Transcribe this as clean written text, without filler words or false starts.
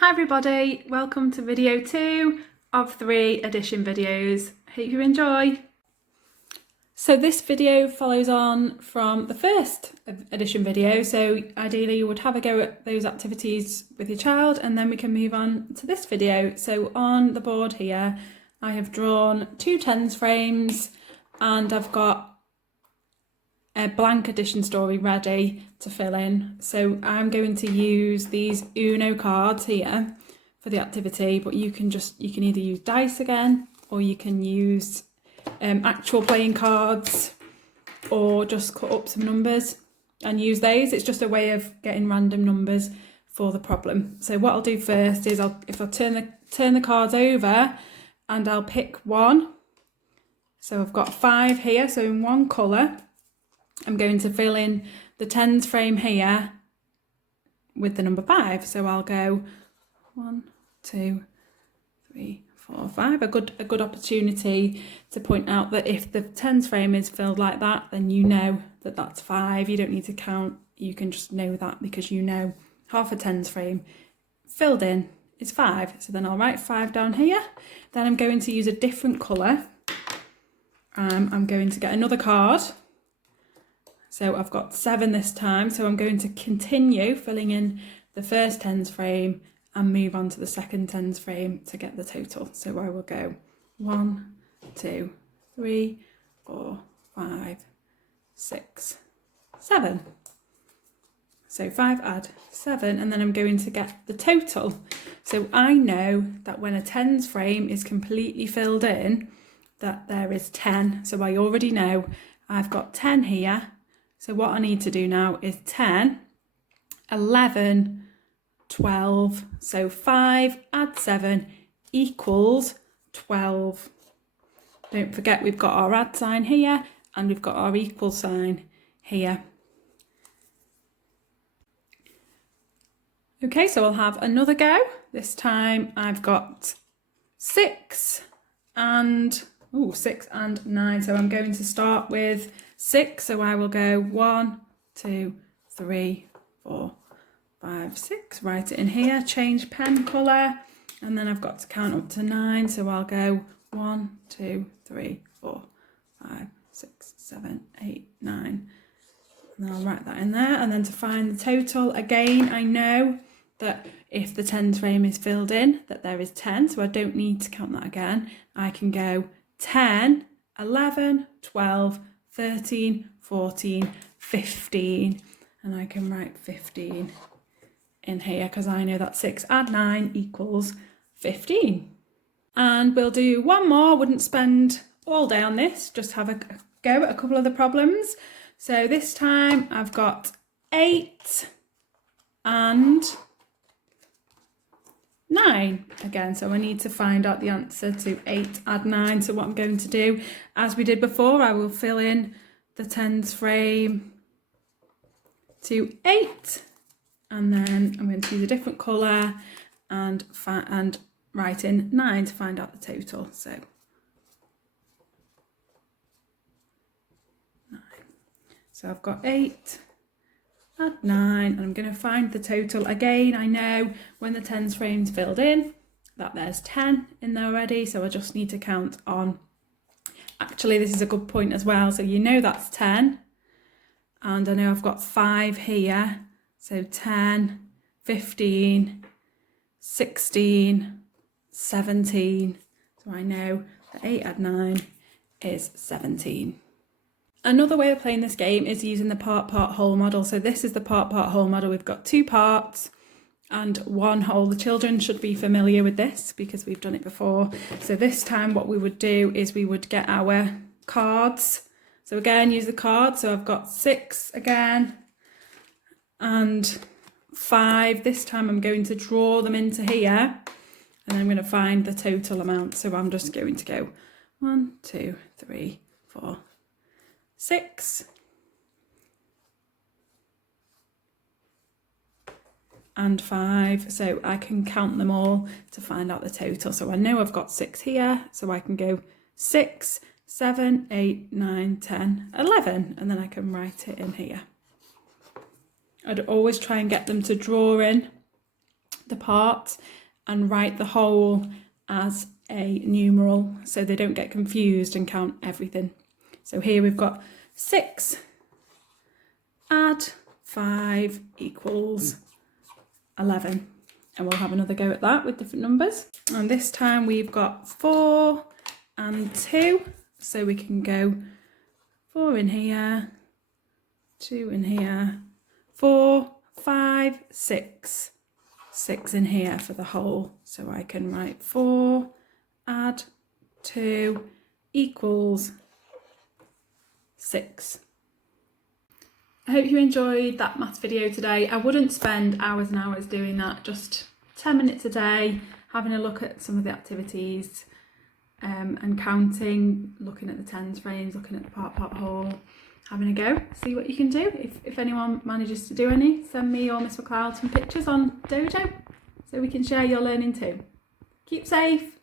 Hi everybody, welcome to video 2 of 3 addition videos. Hope you enjoy. So this video follows on from the first addition video, so ideally you would have a go at those activities with your child and then we can move on to this video. So on the board here I have drawn 2 tens frames and I've got a blank addition story ready to fill in. So I'm going to use these Uno cards here for the activity, but you can either use dice again, or you can use actual playing cards, or just cut up some numbers and use those. It's just a way of getting random numbers for the problem. So what I'll do first is if I turn the cards over and I'll pick one. So I've got 5 here, so in one colour. I'm going to fill in the tens frame here with the number 5. So I'll go 1, 2, 3, 4, 5. A good opportunity to point out that if the tens frame is filled like that, then you know that that's 5. You don't need to count. You can just know that because you know half a tens frame filled in is 5. So then I'll write 5 down here. Then I'm going to use a different colour. I'm going to get another card. So I've got 7 this time, so I'm going to continue filling in the first tens frame and move on to the second tens frame to get the total. So I will go 1, 2, 3, 4, 5, 6, 7. So 5 add 7, and then I'm going to get the total. So I know that when a tens frame is completely filled in, that there is 10. So I already know I've got 10 here. So what I need to do now is 10, 11, 12. So 5 add 7 equals 12. Don't forget we've got our add sign here and we've got our equal sign here. Okay, so I'll have another go. This time I've got 6 and 9. So I'm going to start with 6. So I will go 1, 2, 3, 4, 5, 6. Write it in here, change pen colour, and then I've got to count up to 9. So I'll go 1, 2, 3, 4, 5, 6, 7, 8, 9. And then I'll write that in there. And then to find the total, again, I know that if the tens frame is filled in, that there is 10. So I don't need to count that again. I can go 10, 11, 12, 13, 14, 15, and I can write 15 in here because I know that 6 add 9 equals 15. And we'll do one more. Wouldn't spend all day on this, just have a go at a couple of the problems. So this time I've got 8 and 9 again, so I need to find out the answer to 8 add 9. So what I'm going to do, as we did before, I will fill in the tens frame to 8, and then I'm going to use a different colour and write in 9 to find out the total. So 9. So I've got 8 add 9, and I'm going to find the total. Again, I know when the tens frame's filled in that there's 10 in there already, so I just need to count on. Actually, this is a good point as well. So you know that's 10, and I know I've got 5 here. So 10, 15, 16, 17. So I know that 8 add 9 is 17. Another way of playing this game is using the part-part-whole model. So this is the part-part-whole model. We've got 2 parts and 1 whole. The children should be familiar with this because we've done it before. So this time what we would do is we would get our cards. So again, use the cards. So I've got 6 again and 5. This time I'm going to draw them into here and I'm going to find the total amount. So I'm just going to go 1, 2, 3, 4, 6 and 5, so I can count them all to find out the total. So I know I've got 6 here, so I can go 6, 7, 8, 9, 10, 11, and then I can write it in here. I'd always try and get them to draw in the part and write the whole as a numeral so they don't get confused and count everything. So here we've got 6 add 5 equals 11. And we'll have another go at that with different numbers. And this time we've got 4 and 2. So we can go 4 in here, 2 in here, 4, 5, 6. 6 in here for the whole. So I can write 4 add 2 equals 6. I hope you enjoyed that maths video today. I wouldn't spend hours and hours doing that, just 10 minutes a day, having a look at some of the activities and counting, looking at the tens frames, looking at the part whole, having a go, see what you can do. If anyone manages to do any, send me or Miss McLeod some pictures on Dojo so we can share your learning too. Keep safe.